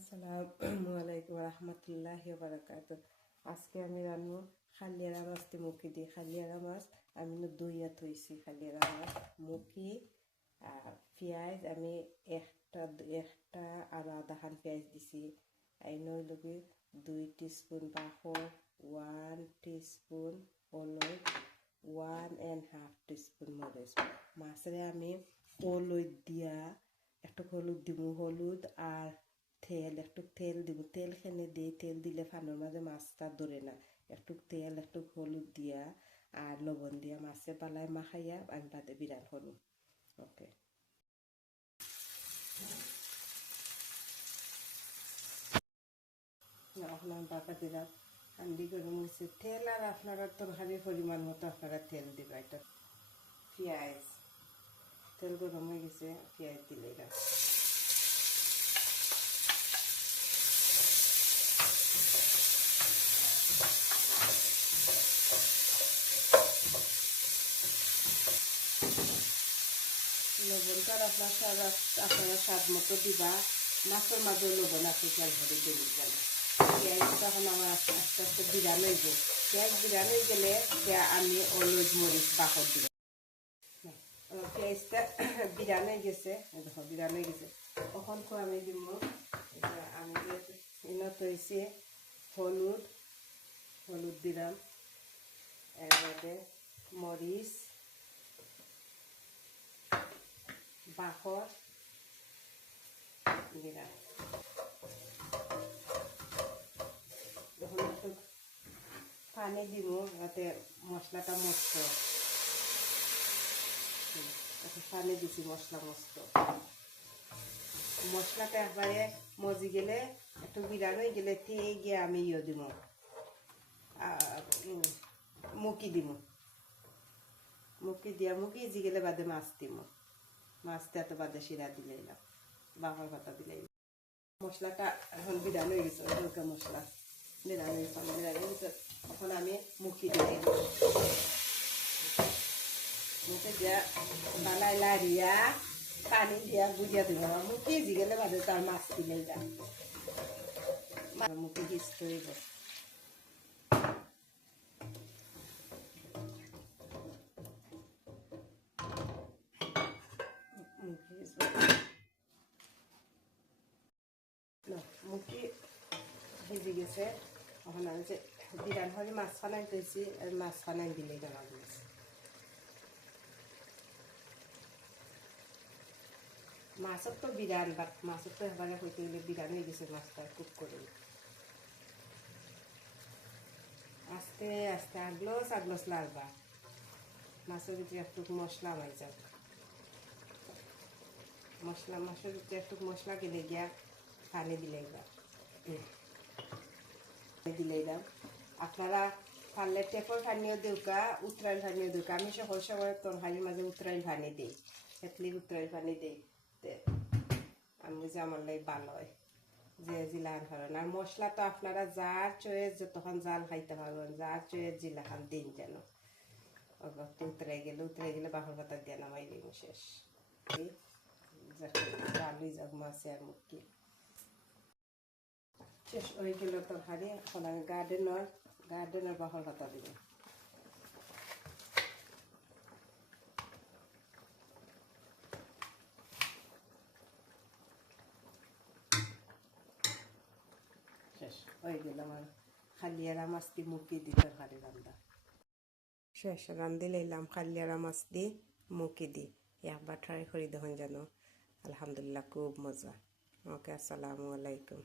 আসসালামু আলাইকুম রহমতুল্লাহ বারাকাত আজকে আমি রান্নু খালিয়ারা মাছটি মুখি দিই। খালিয়ারা মাছ আমি দইয়া থইছি, খালিয়ারা মাছ মুখি। পেঁয়াজ আমি একটা একটা আর আধা খান পেঁয়াজ দিছি। আইনর লগে দুই টিস্পুন বাখর ওয়ান টিস্পুন হলুদ, ওয়ান এন্ড হাফ টিস্পুন মরিচ। মাছরে আমি হলুদ দিয়া, একটু হলুদ দিব হলুদ আর তেল, একটু তেল দিব। তেল খেনে দিই তেল দিলে ফানোর মাঝে মাছটা ধরে না। একটু তেল, একটু হলুদ দিয়া আর লবণ দিয়া মাছে পালাই মাখাইয়া আমি বাদে বিরান করুন ওকে। আমি বাবা দিলাম হান্ডি গরম হয়েছে তেল আর আপনারা তরকারির পরিমাণ মতো আপনারা তেল দিবা। এটা পেঁয়াজ। তেল গরম হয়ে গেছে, পেঁয়াজ দিলে এটা লবণটা আপনার স্বাদ আপনারা স্বাদ মতো দিবা, মাছের মাঝে লবণ আছে, তেল ভরে দিলি গেলে পেঁয়াজ তখন আমার আস্তে আস্তে আস্তে বিরান হইব পেঁয়াজ বিরান হয়ে গেলে আমি হলুদ মরিচ বাকর দিব হয়ে হলুদ হলুদ দিলাম। মরিচ বাকর দিলাম যখন একটু পানি দিব যাতে মশলাটা মস্ত পানি দিছি মশলা মস্ত মশলাটা একবারে মজি গেলে একটু বিরান হয়ে গেলে দিয়ে গিয়ে আমি ইয়ে দিব মুকি দিব মুকি দিয়া মুকি জি গেলে বাদে মাছ দিব মাছটা এত বাদে শিরা দিলে বাবার পাতা দিলে মশলাটা এখন বিরান হয়ে গেছে, হালকা মশলা। বিরান হয়ে গেছে, বিরান হয়ে গেছে। এখন আমি মুখি দিলে মুখে দিয়া বালাই লাড়িয়া পানি দিয়া বুঝিয়া দিব। মুখে জি গেলে বাদে তার মাছ দিলে যা মুখে হিস্ট হয়ে গেছে আমি যে বিরান হয়ে মাছ ফানাই পেয়েছি আর মাছ ফানাই দিলে দেওয়া গেছে মাছের তো বিরান মাছের তো এবারে হইতে গেলে বিরান হয়ে গেছে মাছটা কুক করে। আস্তে আস্তে আগলোস আগলোস লাগবা মাছের ভিতরে একটু মশলা মাই যাক। মশলা, মাছের ভিতরে একটু মশলা গেলে গিয়া পানি দিলে দিলে দাম আপনারা পারলে টেপর পানিও দেউকা উত্তরাইল পানিও দেউকা আমি সকল সময় তরকারির মাঝে উত্তরাইল পানি দিই এতলির উত্তরাইল পানি দিই আমি যে আমার লাই ভালো হয় যে জিলান করেন আর মশলা তো আপনারা যার চয়েস যতক্ষণ জাল খাইতে পারবেন যার চয়েস জিলা খান দিন যেন। উতরে গেলে উতরে গেলে বাহর পাতা দিয়ে নামাই দিব শেষ। আলুই যাক মাছে আর মুখি শেষ হয়ে গেল তরকারি এখন আমি গার্ডেনের গার্ডেনের বাহর পাতা দিব। শেষ হয়ে গেল আমার খালিয়ারা মাছ দিয়ে মুখি দি তরকারি রান্না। শেষ রান্ধি লইলাম খালিয়ারা মাছ দি মুখি দি। একবার ট্রাই করি দেখুন যেন। আলহামদুলিল্লাহ, খুব মজা। ওকে, আসসালামু আলাইকুম।